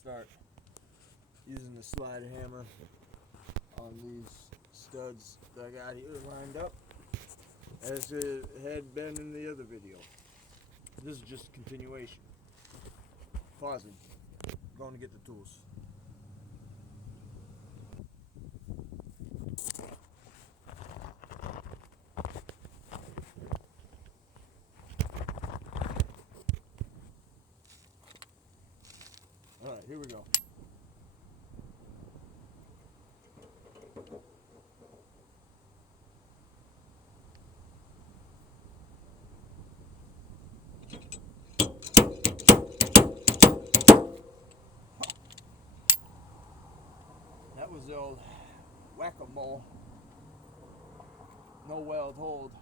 start using the slide hammer on these studs that I got here lined up, as it had been in the other video. This is just a continuation. Pausing. Going to get the tools. Alright, here we go. That was the old whack-a-mole. No weld hold.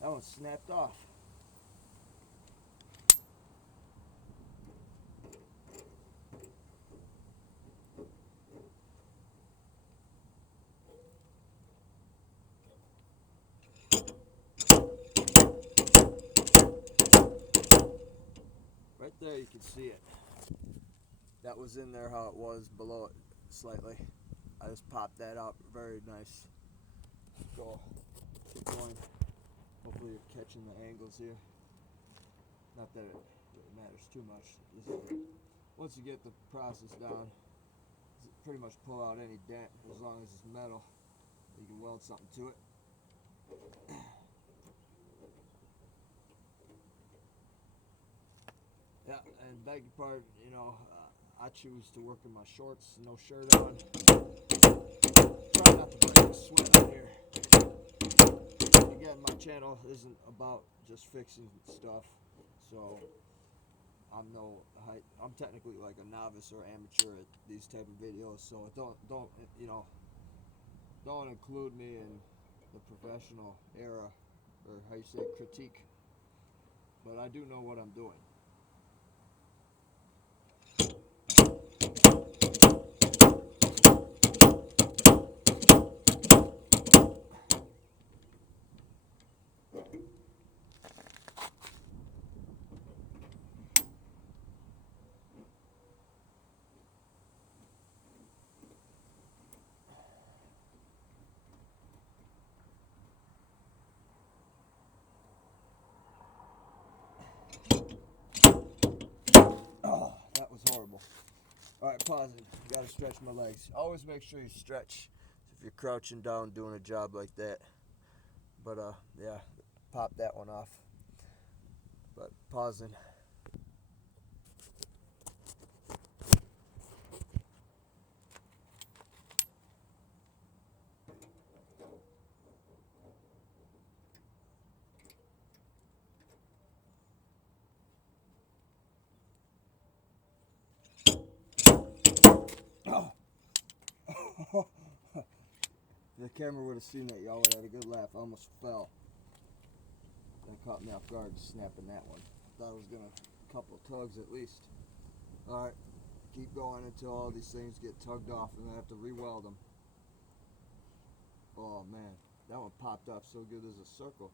That one snapped off. Right there you can see it. That was in there how it was below it slightly. I just popped that out. Very nice. Go. Keep going. Hopefully you're catching the angles here. Not that it matters too much. Once you get the process down, pretty much pull out any dent as long as it's metal. You can weld something to it. Yeah, and beg your pardon, you know, I choose to work in my shorts, no shirt on. Try not to break a sweat out here. Again, my channel isn't about just fixing stuff, so I'm technically like a novice or amateur at these type of videos, so don't include me in the professional era, or how you say critique, but I do know what I'm doing. Oh, that was horrible. Alright, pausing. You gotta stretch my legs. Always make sure you stretch if you're crouching down doing a job like that. But yeah, pop that one off. But pausing. Oh. The camera would have seen that, y'all would have had a good laugh. I almost fell. That caught me off guard snapping that one. Thought it was gonna a couple tugs at least. Alright, keep going until all these things get tugged off and I have to re-weld them. Oh man, that one popped off so good as a circle.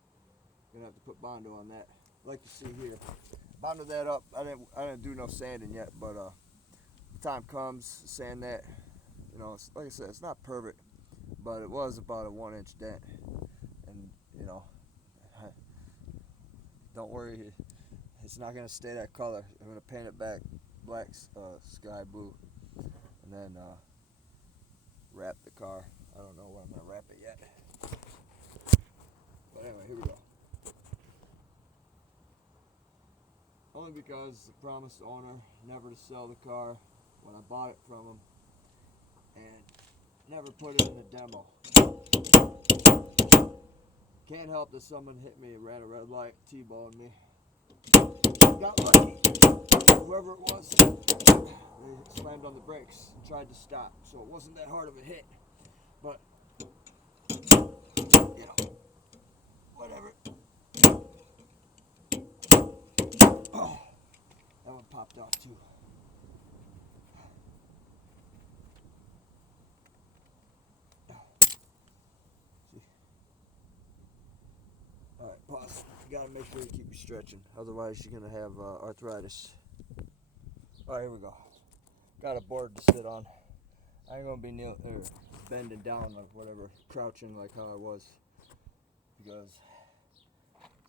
Gonna have to put Bondo on that. Like you see here. Bondo that up. I didn't do no sanding yet, but the time comes, sand that. You know, like I said, it's not perfect, but it was about a 1-inch dent. And you know, don't worry, it's not gonna stay that color. I'm gonna paint it back black, sky blue, and then wrap the car. I don't know where I'm gonna wrap it yet, but anyway, here we go. Only because the promised owner never to sell the car when I bought it from him, and never put it in the demo. Can't help that someone hit me, ran a red light, T-boned me. Got lucky. Whoever it was, they slammed on the brakes and tried to stop, so it wasn't that hard of a hit. But, you know, yanked off too. See? Alright, pause. You gotta make sure you keep stretching, otherwise you're gonna have arthritis. Alright, here we go. Got a board to sit on. I ain't gonna be bending down or whatever, crouching like how I was, because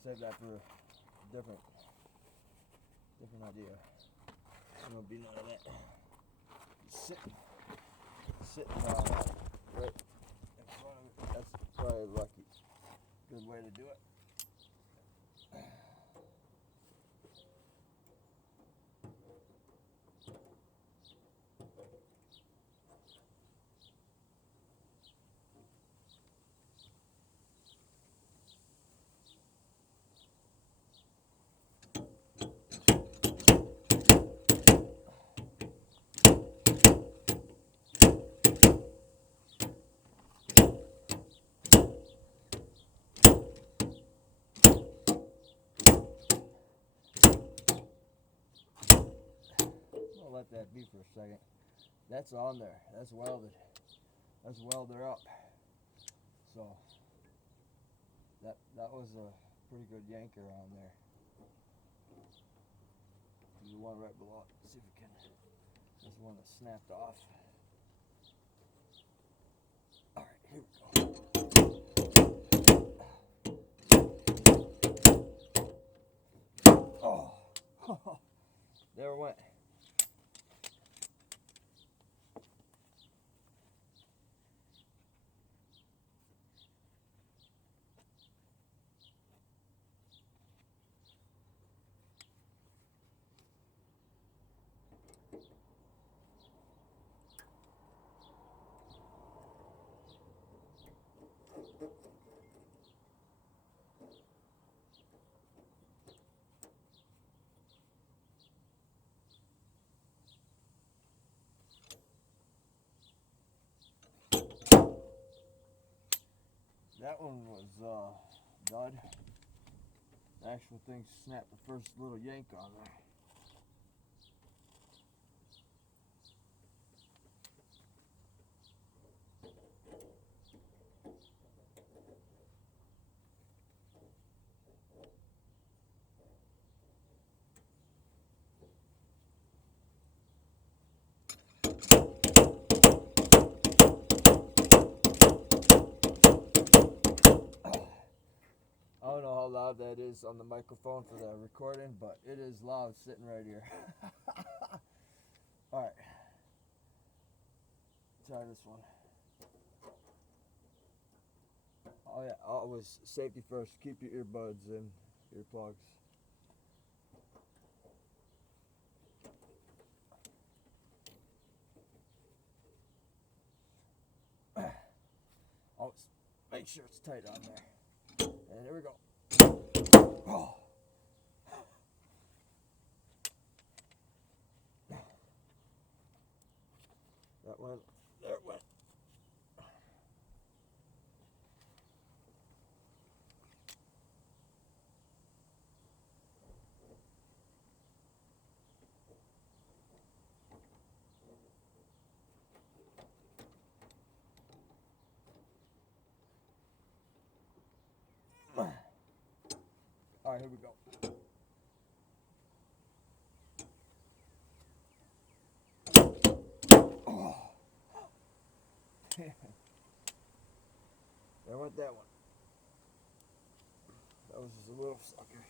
save that for a different idea. Ain't gonna be none of that. Sitting right in front of it. That's probably lucky. Good way to do it. Let that be for a second. That's on there. That's welded. That's welded up. So that was a pretty good yanker on there. There's the one right below it. See if we can. That's the one that snapped off. All right, here we go. Oh, there it went. That one was dud. The actual thing snapped the first little yank on there. I don't know how loud that is on the microphone for the recording, but it is loud sitting right here. Alright. Try this one. Oh yeah, always safety first. Keep your earbuds and earplugs. Always make sure it's tight on there. And here we go. Oh. That went, there it went. Alright, here we go. Oh. There went that one. That was just a little sucker.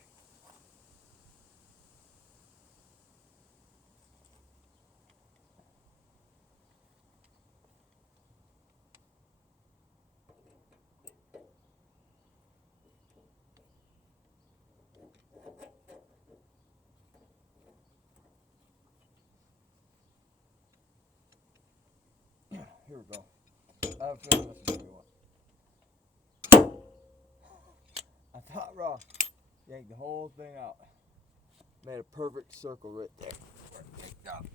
Here we go. I have a feeling this is a good one. I thought raw. Yanked the whole thing out. Made a perfect circle right there. Yanked up.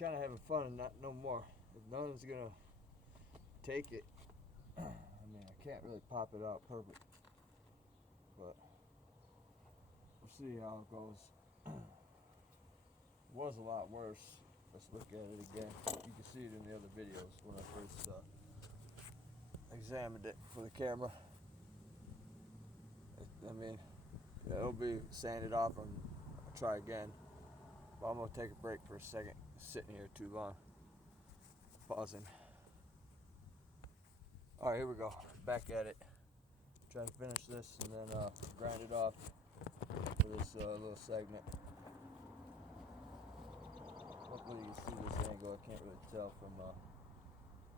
kind of having fun and not no more. If none's gonna take it, I mean, I can't really pop it out perfect, but we'll see how it goes. It was a lot worse. Let's look at it again. You can see it in the other videos when I first examined it for the camera. I mean, yeah, it'll be sanded off and I'll try again. But I'm gonna take a break for a second. Sitting here too long. Pausing. Alright, here we go. Back at it. Try to finish this and then grind it off for this little segment. Hopefully you can see this angle. I can't really tell from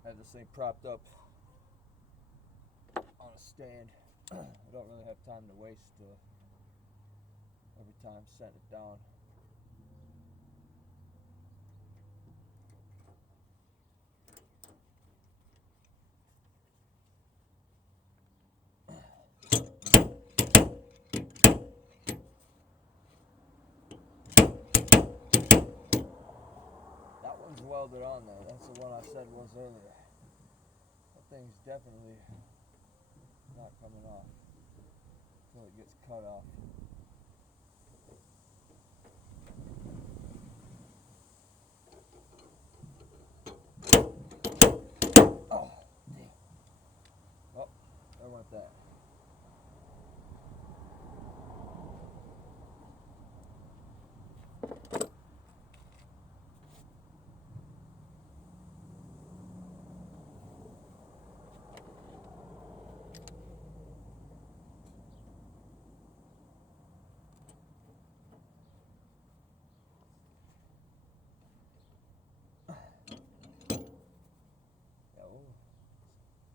I have this thing propped up on a stand. I don't really have time to waste every time setting it down. That one's welded on there. That's the one I said was earlier. That thing's definitely not coming off until it gets cut off. Oh, damn. Oh, there went that.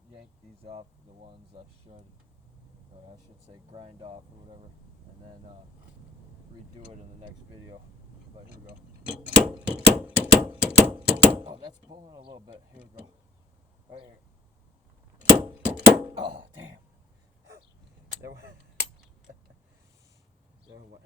Yank these off, the ones I should, or I should say grind off or whatever, and then redo it in the next video. But here we go. Oh, that's pulling a little bit. Here we go. Right here. Oh, damn. There went. There went.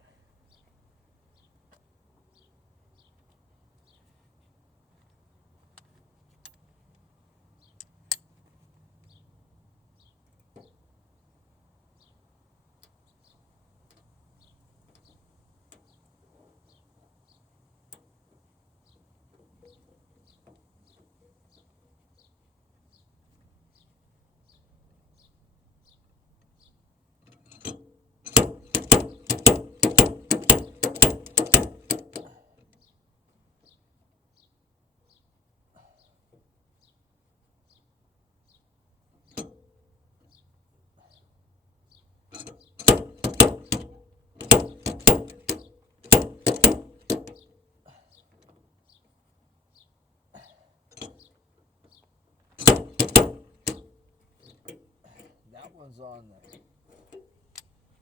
That one's on there.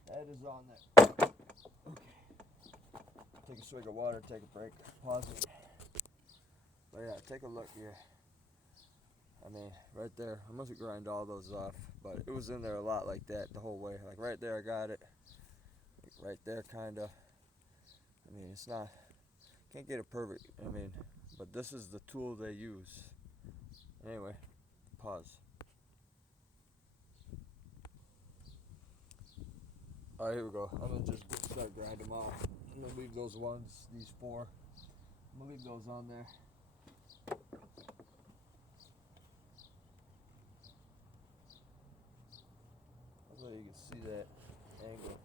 That is on there. Okay. Take a swig of water, take a break, pause it. But yeah, take a look here. I mean, right there, I must have grind all those off, but it was in there a lot like that the whole way. Like right there, I got it. Like right there, kinda. I mean, it's not, can't get it perfect. I mean, but this is the tool they use. Anyway, pause. Alright, here we go. I'm gonna just start grinding them off. I'm gonna leave those ones, these 4. I'm gonna leave those on there. Hopefully you can see that angle.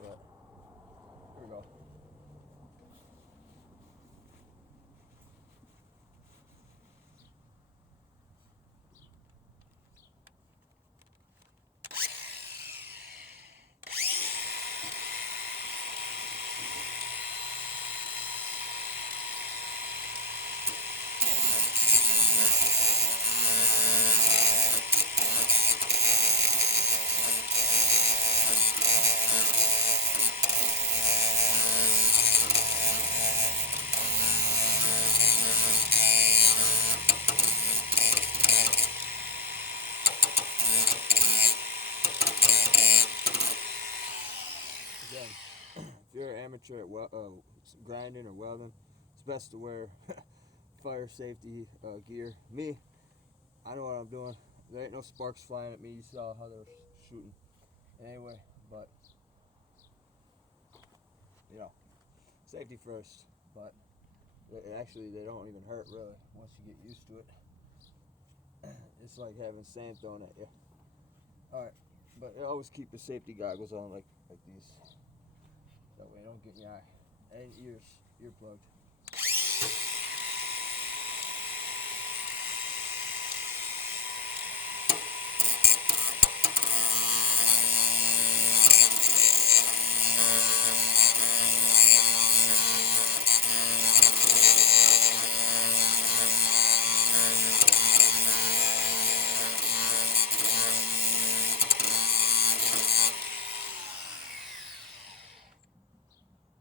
But here we go. Again, if you're an amateur at grinding or welding, it's best to wear fire safety gear. Me, I know what I'm doing. There ain't no sparks flying at me. You saw how they were shooting. Anyway, but you know, safety first. But actually, they don't even hurt really once you get used to it. It's like having sand thrown at you. All right, but always keep your safety goggles on, like these. That way, you don't get in your eye and earplugged.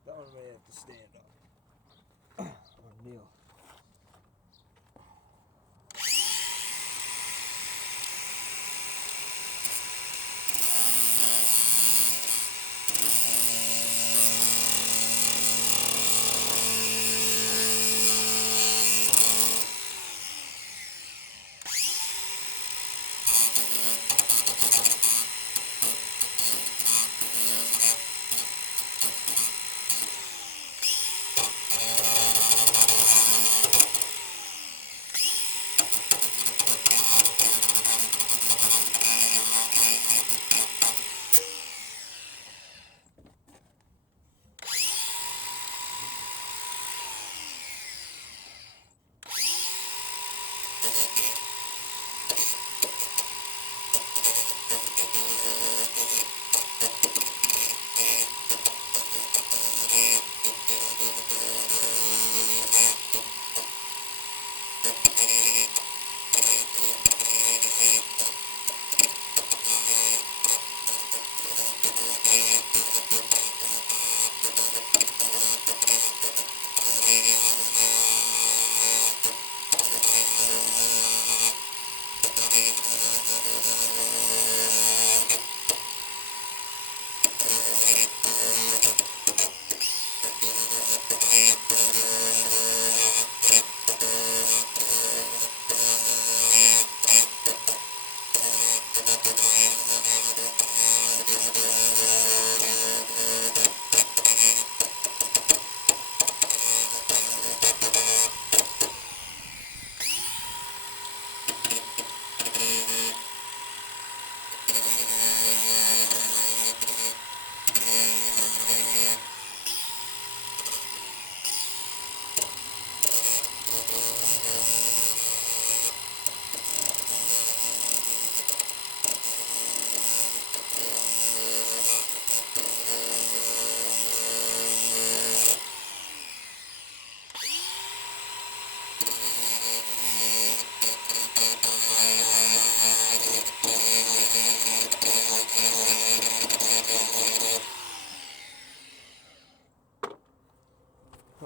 That one may have to stand up or kneel.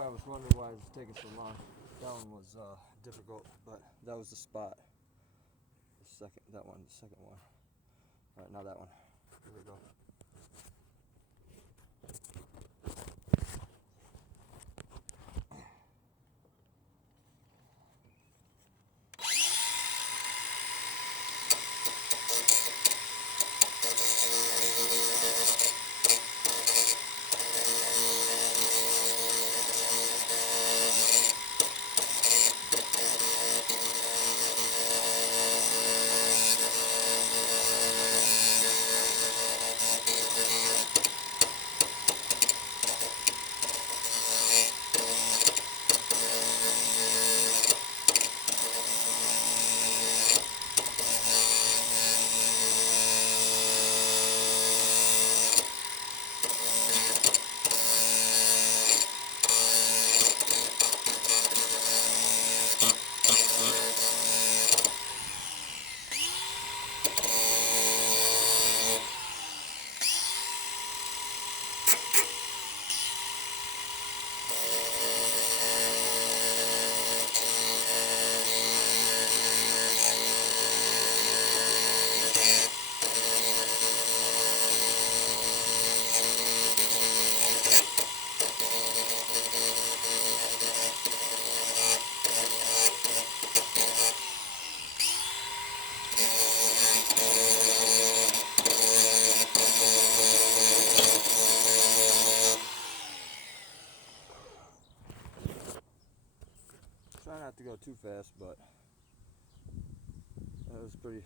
I was wondering why it was taking so long. That one was difficult, but that was the spot. The second one. All right, now that one. Here we go. Try not to go too fast, but that was pretty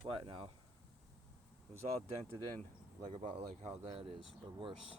flat now. It was all dented in, like about like how that is, or worse.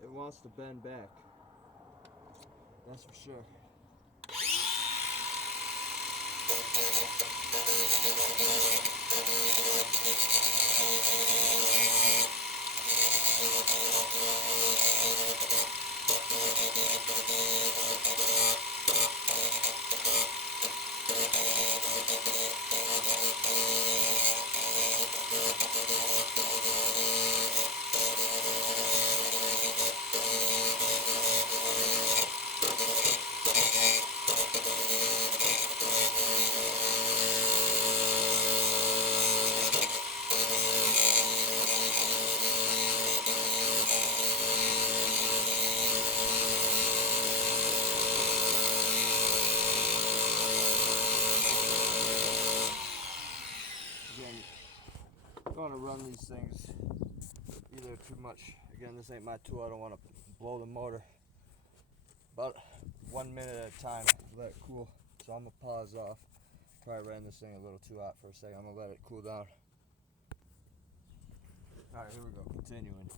It wants to bend back. That's for sure. Again, don't want to run these things either too much. Again, this ain't my tool. I don't want to blow the motor. About 1 minute at a time, let it cool. So I'm gonna pause off. Probably ran this thing a little too hot for a second. I'm gonna let it cool down. Alright, here we go, continuing.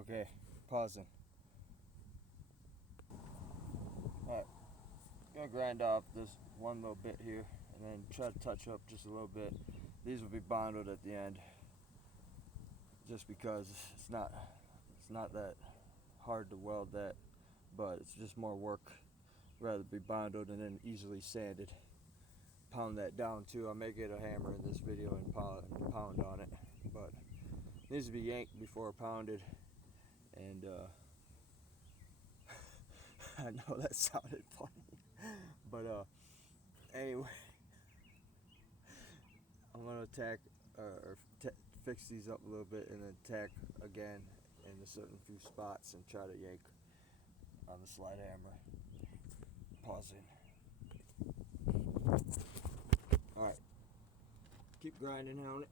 Okay, pausing. Alright, gonna grind off this one little bit here and then try to touch up just a little bit. These will be bonded at the end, just because it's not that hard to weld that, but it's just more work. Rather be bonded and then easily sanded. Pound that down too. I may get a hammer in this video and pound on it, but it needs to be yanked before pounded. And I know that sounded funny, but anyway, I'm gonna tack fix these up a little bit and then tack again in a certain few spots and try to yank on the slide hammer. Pausing. Alright, grinding on it.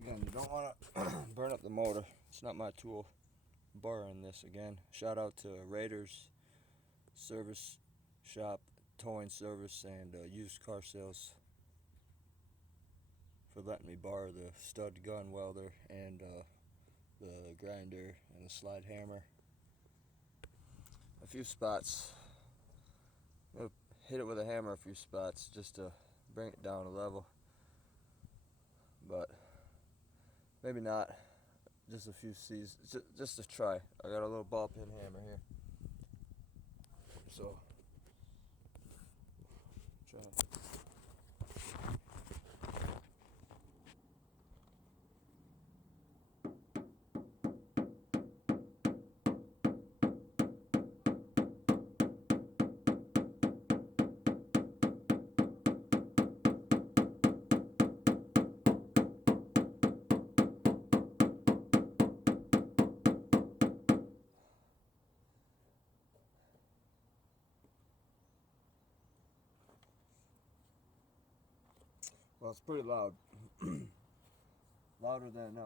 Again, you don't want to burn up the motor. It's not my tool. I'm borrowing this again. Shout out to Raiders Service Shop, Towing Service, and Used Car Sales for letting me borrow the stud gun welder and the grinder and the slide hammer. A few spots. I'm going to hit it with a hammer a few spots just to bring it down a level. But maybe not. Just a few C's. Just to try. I got a little ball peen hammer here. So, try it. Well, it's pretty loud. Louder than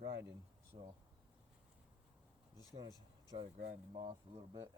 grinding, so I'm just going to try to grind them off a little bit.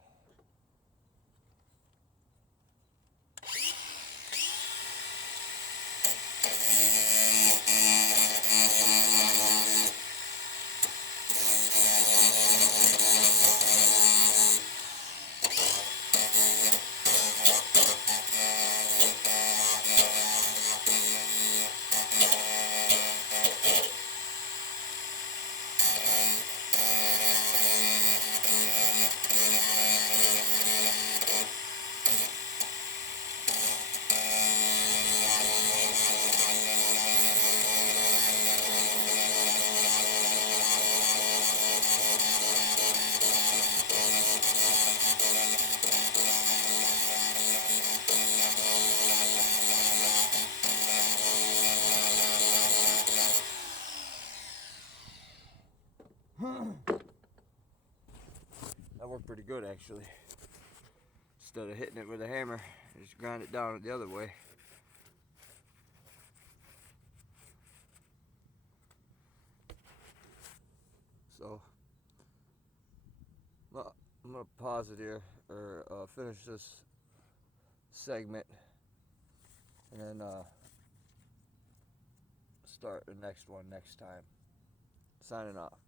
That worked pretty good, actually. Instead of hitting it with a hammer, I just grind it down the other way. So, well, I'm going to pause it here, or finish this segment, and then start the next one next time. Signing off.